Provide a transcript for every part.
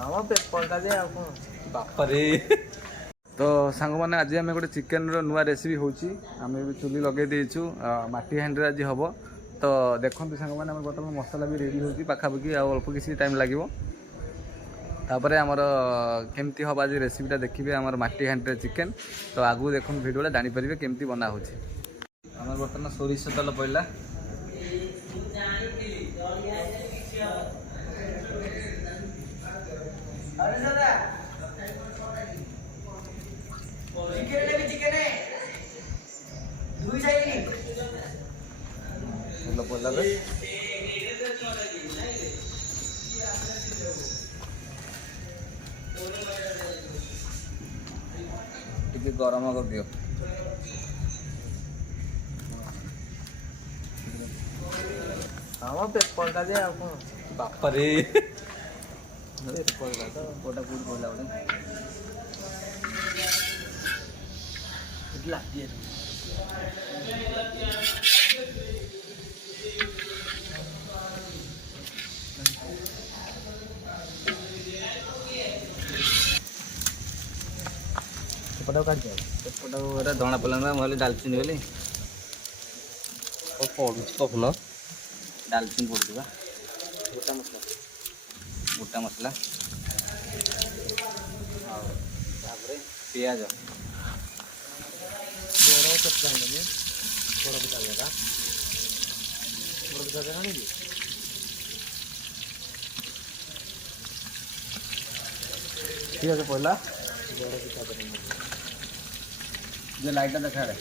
ଆମ ପେପରଟା ଯେ ଆଉ କ'ଣ ବାପାରେ ତ ସାଙ୍ଗମାନେ ଆଜି ଆମେ ଗୋଟେ ଚିକେନର ନୂଆ ରେସିପି ହେଉଛି। ଆମେ ବି ଚୁଲି ଲଗାଇ ଦେଇଛୁ, ମାଟି ହାଣ୍ଡିରେ ଆଜି ହେବ। ତ ଦେଖନ୍ତୁ ସାଙ୍ଗମାନେ, ଆମେ ବର୍ତ୍ତମାନ ମସଲା ବି ରେଡ଼ି ହେଉଛି ପାଖାପାଖି, ଆଉ ଅଳ୍ପ କିଛି ଟାଇମ୍ ଲାଗିବ। ତାପରେ ଆମର କେମିତି ହେବ ଆଜି ରେସିପିଟା ଦେଖିବେ, ଆମର ମାଟି ହାଣ୍ଡିରେ ଚିକେନ। ତ ଆଗକୁ ଦେଖନ୍ତୁ ଭିଡ଼ିଓଟା ଜାଣିପାରିବେ କେମିତି ବନା ହେଉଛି। ଆମର ବର୍ତ୍ତମାନ ସୋରିଷ ତେଲ ପଡ଼ିଲା। ତେଲ ପଡ଼ିଲା ଟିକେ ଗରମ କରିଦିଅ। ଆମ ପେପରଟା ଯେ ଆଉ କ'ଣ ବାପାରେ ପେପରଟା ତ ଗୋଟା କୋଉଠି ପଡ଼ିଲା ଗୋଟେ ଲାଗି ପେପରଟାକୁ କାଢ଼ିଦିଅ। ଏପଟାକୁ ଏଟା ଜଣା ପଡ଼ିଲା ନା, ମୁଁ ହେଲେ ଡାଲଚିନି ବୋଲି ପଡ଼ୁଛି କହୁନ ଡାଲଚିନି ପଡ଼ୁଛି ବା, ଗୋଟା ମସଲା। ଗୋଟା ମସଲା, ଆଉ ତାପରେ ପିଆଜ, ବଡ଼ କେତେ ଆଣିଲି? ବଡ଼ ପିଠା ଜାଗା ଆଣିବି। ঠিক আছে পড়লা বড় পিঠা করে যে লাইটটা দেখা রে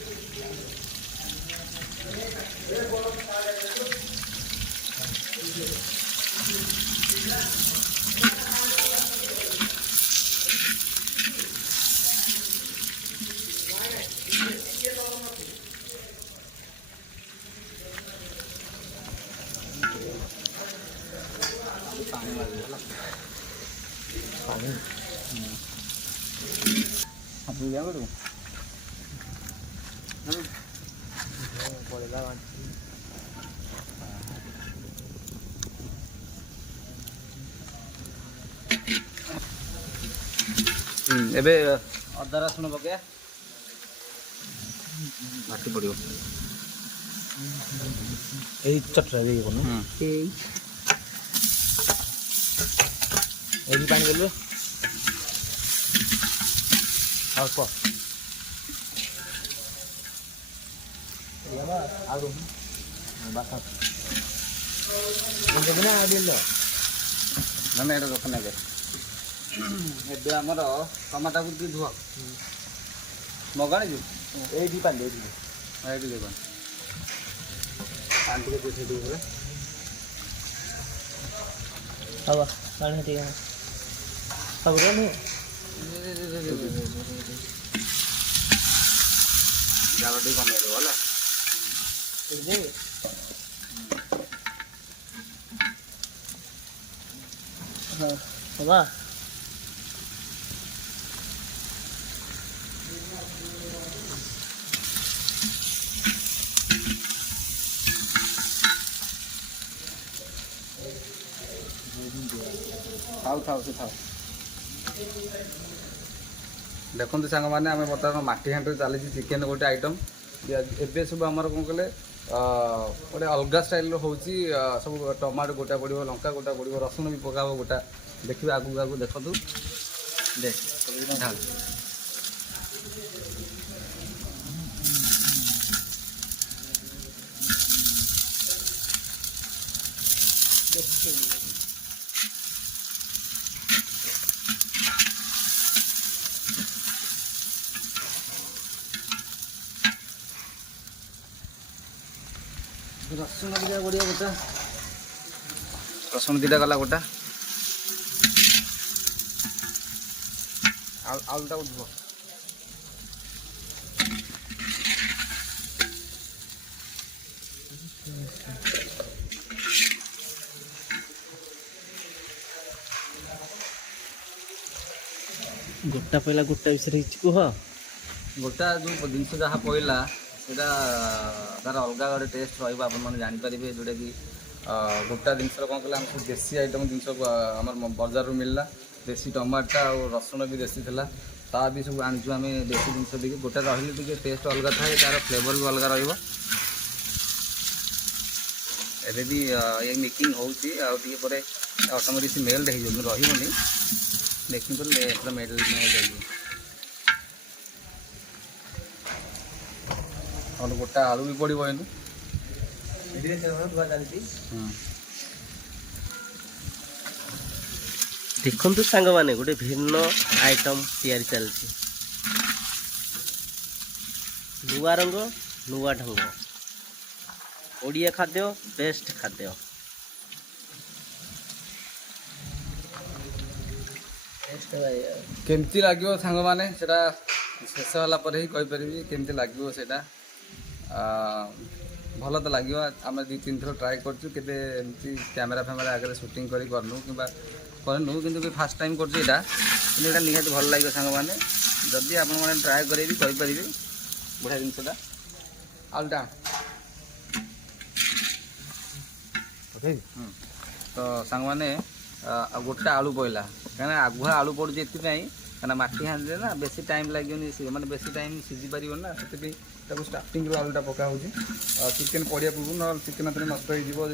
पानी मार दे पानी अब लिया करूँ पड़ेगा एबे अदा रसुण पके बाटी पड़ो এই চটরা দিয়ে কোন এই পানি দেবে অল্প ଆଉ ବାସ ନା ଦିନ ना ना रख ना ଏବେ ଆମର ଟମାଟାକୁ ଟିକେ ଧୁଅ ମଗାଣି ଯିବୁ ଏଇଠି ପାଣି ଏଇଠି ଏଇଠି ଦେବା ପାଣି ଟିକେ ଦେଇଛି ଟିକେ ହବ ପାଣି ଟିକେ ହବ ନୁ ଜାଳ ଟିକେ କମେଇ ଦେବ ହେଲା ହବା ଥାଉ ଥାଉ ସେ ଥାଉ ଦେଖନ୍ତୁ ସାଙ୍ଗମାନେ ଆମେ ବର୍ତ୍ତମାନ ମାଟି ହାଣ୍ଡିରେ ଚାଲିଛି ଚିକେନ ଗୋଟେ ଆଇଟମ୍ ଏବେ ସବୁ ଆମର କ'ଣ କଲେ ଗୋଟେ ଅଲଗା ଷ୍ଟାଇଲ୍ର ହେଉଛି ସବୁ ଟମାଟୋ ଗୋଟା ପଡ଼ିବ ଲଙ୍କା ଗୋଟା ପଡ଼ିବ ରସୁଣ ବି ପକାବ ଗୋଟା ଦେଖିବେ ଆଗକୁ ଆଗକୁ ଦେଖନ୍ତୁ ଦେଖ ରସୁଣ ଦିଟା ବଢ଼ିଆ ଗୋଟା ରସୁଣ ଦିଟା ଗଲା ଗୋଟା ଆଳୁଟାକୁ ଧୁଅ ଗୋଟା ପଇଲା ଗୋଟା ବିଷୟରେ କିଛି କୁହ ଗୋଟା ଯେଉଁ ଜିନିଷ ଯାହା ପଇଲା ସେଇଟା ତାର ଅଲଗା ଗୋଟେ ଟେଷ୍ଟ ରହିବ ଆପଣମାନେ ଜାଣିପାରିବେ ଯେଉଁଟାକି ଗୋଟା ଜିନିଷର କ'ଣ କଲେ ଆମେ ସବୁ ଦେଶୀ ଆଇଟମ୍ ଜିନିଷ ଆମର ବଜାରରୁ ମିଳିଲା देसी टमाटा और रसुण भी देसी थिला ता भी सब आनिछु आम देसी जिनस टे गोटे रही टे टेस्ट अलग थाए तार फ्लेवर भी अलग रही एबे भी ये मेकिंग होउची आ टिके परे ऑटोमेटिक मेल्ट हो जो रही मेकिंग कर पूरा मेल्ट हो और गोटा आलू भी पड़ो एनु देखु सांग मैंने गोटे भिन्न आइटम तैयारी चलती नुआ रंग नुआ ढंग ओडिया खाद्य बेस्ट खाद्य केमती लगे सांग मैंने शेष होला पर ही कहि परिबी केमती लगे सेटा भल तो लगे आम 2-3 थर ट्राए करछु केते एमती कैमरा फैमरा आगे शूटिंग करी करनु किबा करनु किंतु फास्ट टाइम करछु एटा किंतु एटा निहाती भल लगे सांग मैंने जदि आपण माने ट्राए करेबी कहि परिबी बढ़िया जिनसटा आलूटा ओके तो सांग मैंने गोटे आलू पड़ा कहीं आगुआ आलू पड़ू ये कहीं माटी हांडी ना बेसी टाइम लगे मैंने बेसी टाइम सीझी पार ना से स्टार्टिंग आलूटा पका हो चिकेन पड़ा पूर्व ना चिकेन अपने नष्ट हो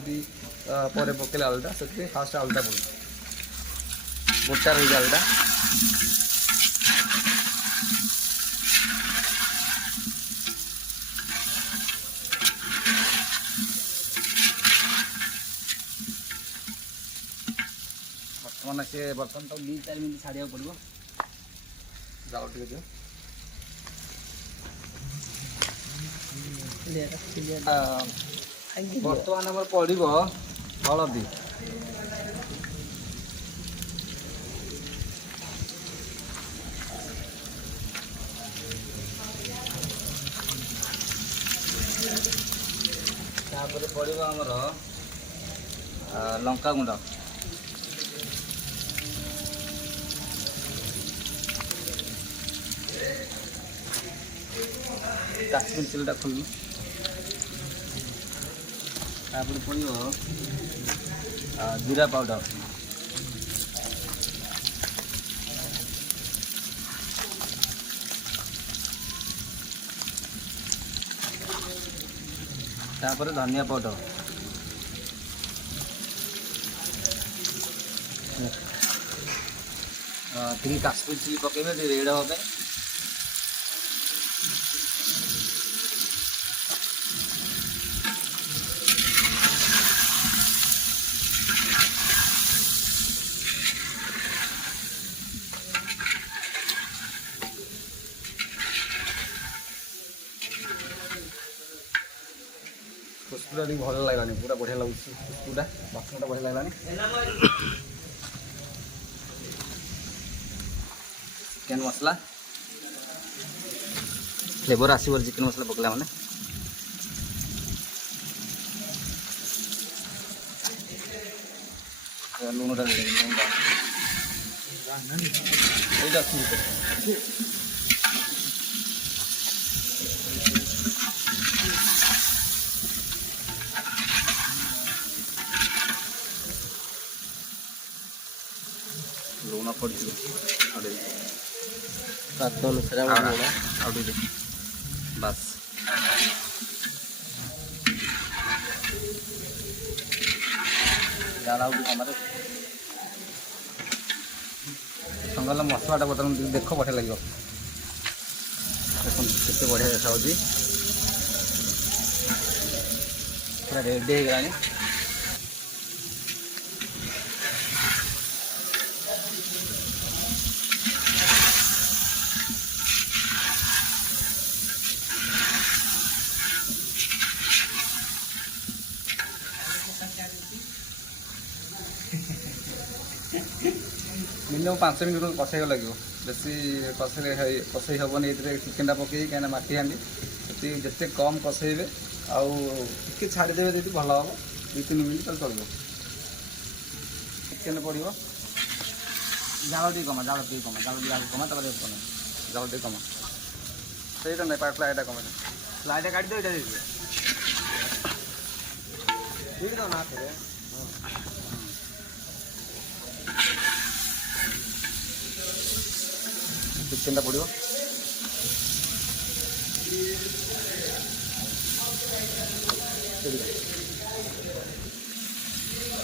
पर पकड़े आलूटा से फास्ट आलूटा पड़े गोटा रही आलूटा बर्तमान से बर्तमान तो 2-4 मिनट छाड़ा पड़ो जाओ टे दियो बर्तमान आम पड़ो हलदी तापर पड़ो आमर लंका गुंड काश्मीर चिल्लीटा खोलू तापर पड़ो जीरा पाउडर तापर धनिया पाउडर टी काश्मीर चिल्ली पकेबे टी रेड हो खुशबूटा भी भल लगे पूरा बढ़िया लगुच खुशबूटा बासनटा बढ़िया लगे चिकेन मसला फ्लेवर आसवर चिकेन मसला पकड़ा मैंने लुणटा लुण पड़ स्वाद अनुसार बस संगल मसलाटा बर्तमान देख बढ़िया लगे देखते बढ़िया देखा पूरा रेडी हो गलानी मिनिमम 5 मिनट कषाई लगे बेसी कषाई हेनी ये चिकेनटा पकई कहीं माटी हाँ जिते कम कषेबे आगे छाड़देवे जी भल हम 2-3 मिनट तो चलो चिकेन पड़ो जाल टी कमा जाल टी कमा जाल टी आगे कमा जाल टी कमा से नहीं फ्लाइटा कमा फ्लाइटा काट दे ठीक है ना ଚିକେନଟା ପଡ଼ିବ।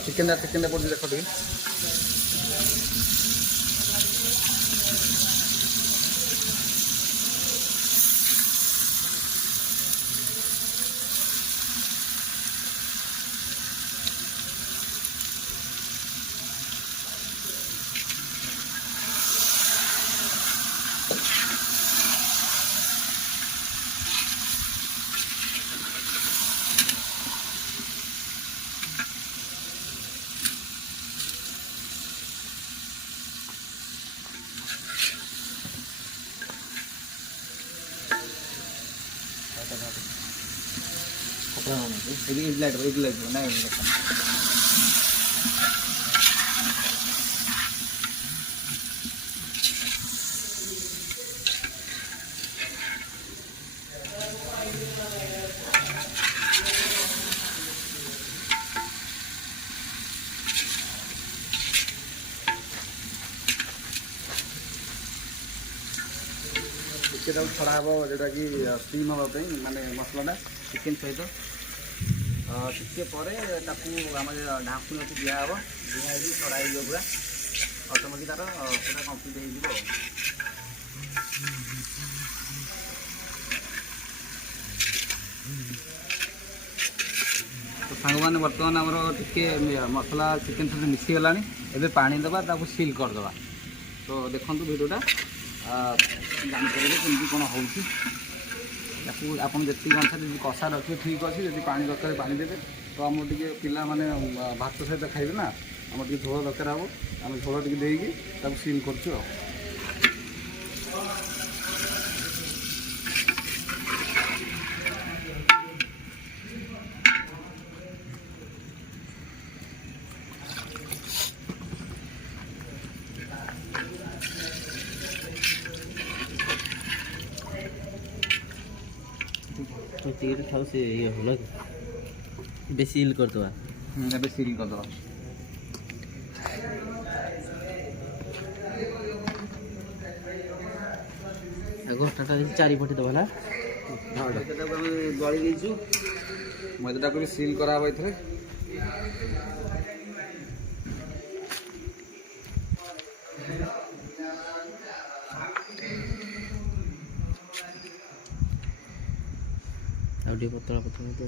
ଚିକେନଟା ପଡ଼ିଛି ଦେଖ ଟିକେ। ଚିକେନଟାକୁ ଛଡ଼ା ହେବ ଯେଉଁଟାକି ଷ୍ଟିମ୍ ହେବା ପାଇଁ, ମାନେ ମସଲାଟା ଚିକେନ ସହିତ। ଟିକେ ପରେ ତାକୁ ଆମର ଢାଙ୍କୁଣି ଅଛି ଦିଆହେବ, ଦିଆ ହେଇକି ଛଡ଼ା ହେଇଯିବ ପୁରା ଅଟୋମେଟିକ୍ ତାର ପୁରା କମ୍ପ୍ଲିଟ୍ ହେଇଯିବ। ତ ସାଙ୍ଗମାନେ ବର୍ତ୍ତମାନ ଆମର ଟିକେ ମସଲା ଚିକେନ ସହିତ ମିଶିଗଲାଣି। ଏବେ ପାଣି ଦେବା, ତାକୁ ସିଲ୍ କରିଦେବା। ତ ଦେଖନ୍ତୁ ଭିଡ଼ିଓଟା ଜାଣିପାରିବେ କେମିତି କ'ଣ ହେଉଛି। ତାକୁ ଆପଣ ଯେତିକି ଅନୁସାରେ ଯଦି କଷା ରଖିବେ ଠିକ୍ ଅଛି, ଯଦି ପାଣି ଦରକାର ପାଣି ଦେବେ। ତ ଆମର ଟିକେ ପିଲାମାନେ ଭାତ ସହିତ ଖାଇବେ ନା, ଆମର ଟିକେ ଝୋଳ ଦରକାର ହେବ। ଆମେ ଝୋଳ ଟିକେ ଦେଇକି ତାକୁ ସିଲ୍ କରୁଛୁ ଆଉ। ଟିକେ ଥାଉ ସେ ଇଏ ହବ ନା, ଏବେ ସିଲ୍ କରିଦେବା। ଏବେ ସିଲ୍ କରିଦେବା। ଘଣ୍ଟାଟା ଚାରିପଟେ ଦେବା ନା। ମଇଦାଟାକୁ ଆମେ ଗଳି ଦେଇଛୁ, ମଇଦାଟାକୁ ବି ସିଲ୍ କରାହେବ ଏଥିରେ। ଆଉ ଟିକେ ପତଳା ପତଳା ତ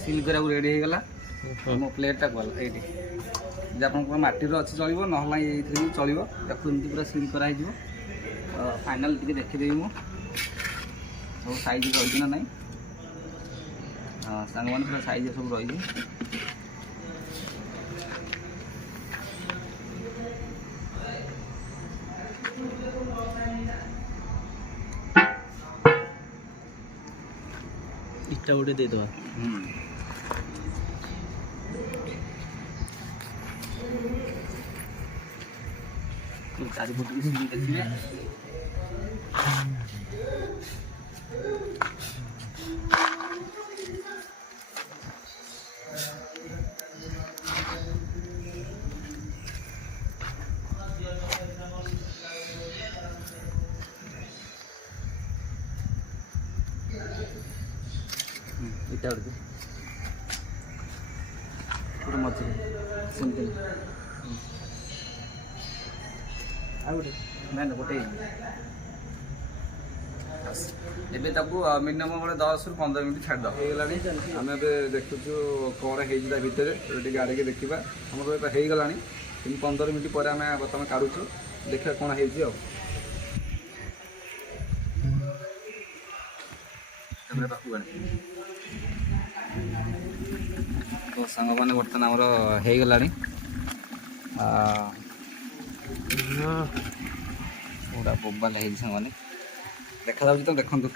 ସିଲ୍ କରିବାକୁ ରେଡ଼ି ହେଇଗଲା। ମୋ ପ୍ଲେଟ୍ଟା ଗଲା ଏଇଠି। ଯଦି ଆପଣଙ୍କର ମାଟିର ଅଛି ଚଳିବ, ନହେଲେ ଏଇଥିରେ ବି ଚଳିବ। ତାକୁ ଏମିତି ପୁରା ସିଲ୍ କରାହେଇଯିବ। ଫାଇନାଲ୍ ଟିକେ ଦେଖିଦେବି ମୁଁ ସବୁ ସାଇଜ୍ ରହିଛି ନା ନାହିଁ। ସାଙ୍ଗମାନେ ପୁରା ସାଇଜ୍ ସବୁ ରହିଛି। ଇଟା ଗୋଟେ ଦେଇଦେବା। ଚାରିପଟେ ବି ସିଲ୍ ଦେଖିବେ। ଇଟା ଗୋଟେ ପୁରା ମଝିରେ ସେମିତି ଆଉ ଗୋଟେ ନାଇଁ ନା ଗୋଟେ ଏବେ ତାକୁ ମିନିମମ୍ ଗୋଟେ 10ରୁ 15 ମିନିଟ୍ ଛାଡ଼ିଦେବା। ହେଇଗଲାଣି। ଆମେ ଏବେ ଦେଖୁଛୁ କ'ଣ ହେଇଛି ତା ଭିତରେ। ଏବେ ଟିକେ ଆଡ଼ିକି ଦେଖିବା। ଆମର ଏବେ ହେଇଗଲାଣି। 15 ମିନିଟ୍ ପରେ ଆମେ ବର୍ତ୍ତମାନ କାଢ଼ୁଛୁ, ଦେଖିବା କ'ଣ ହେଇଛି ଆଉ। ତ ସାଙ୍ଗମାନେ ବର୍ତ୍ତମାନ ଆମର ହେଇଗଲାଣି। ପୁରା ବୋବାଲ ହେଇଛି ସାଙ୍ଗମାନେ, ଦେଖାଯାଉଛି ତ ଦେଖନ୍ତୁ।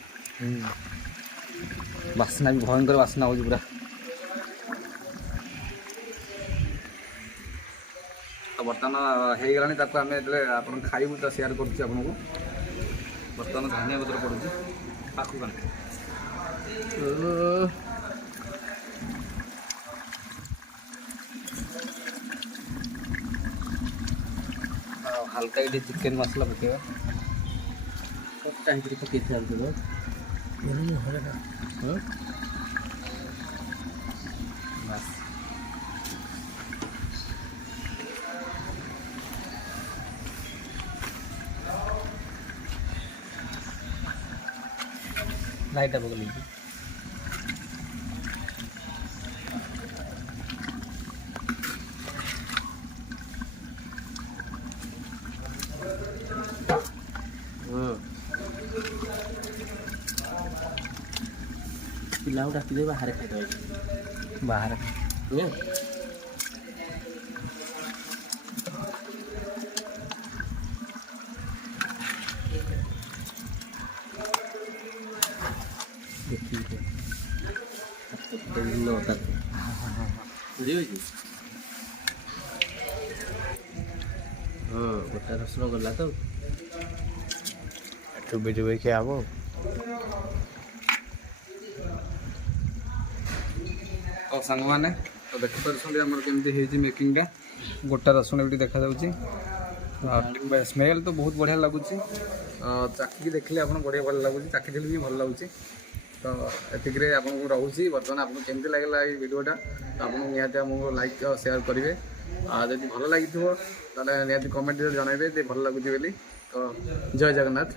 ବାସ୍ନା ବି ଭୟଙ୍କର ବାସ୍ନା ହେଉଛି ପୁରା। ତ ବର୍ତ୍ତମାନ ହେଇଗଲାଣି। ତାକୁ ଆମେ ଯେତେବେଳେ ଆପଣ ଖାଇବୁ ତ ସେୟାର କରୁଛୁ ଆପଣଙ୍କୁ। ବର୍ତ୍ତମାନ ଧନିଆ ପତ୍ର ପଡ଼ୁଛି ପାଖକୁ କାନ ହାଲକା ଏଠି ଚିକେନ୍ ମସଲା ପକେଇବା ଟାଙ୍କିରେ ପକେଇଛି ଆଳୁ ବାସ୍ ଲାଇଟ୍ଟା ପକେଇଲି ପିଲାକୁ ଡାକିଦେବେ ବାହାରେ ଖାଇଦେବେ ବାହାରେ ବୁଝିପାରୁଛି ହଁ ଗୋଟା ରସୁଣ ଗଲା ତ ଚୁବି ଚୁବି ଖିଆ ହବ। ଆଉ ସାଙ୍ଗମାନେ ତ ଦେଖିପାରୁଛନ୍ତି ଆମର କେମିତି ହେଇଛି ମେକିଂଟା ଗୋଟା ରସୁଣ ଏଠି ଦେଖାଯାଉଛି ସ୍ମେଲ୍ ତ ବହୁତ ବଢ଼ିଆ ଲାଗୁଛି ଚାଖିକି ଦେଖିଲେ ଆପଣ ବଢ଼ିଆ ଭଲ ଲାଗୁଛି ଚାଖିଥିଲେ ବି ଭଲ ଲାଗୁଛି ତ ଏତିକିରେ ଆପଣଙ୍କୁ ରହୁଛି ବର୍ତ୍ତମାନ ଆପଣଙ୍କୁ କେମିତି ଲାଗିଲା ଏଇ ଭିଡ଼ିଓଟା ଆପଣଙ୍କୁ ନିହାତି ଆମକୁ ଲାଇକ୍ ଆଉ ସେୟାର କରିବେ ଆଉ ଯଦି ଭଲ ଲାଗିଥିବ ତାହେଲେ ନିହାତି କମେଣ୍ଟରେ ଜଣାଇବେ ଯେ ଭଲ ଲାଗୁଛି ବୋଲି ତ ଜୟ ଜଗନ୍ନାଥ।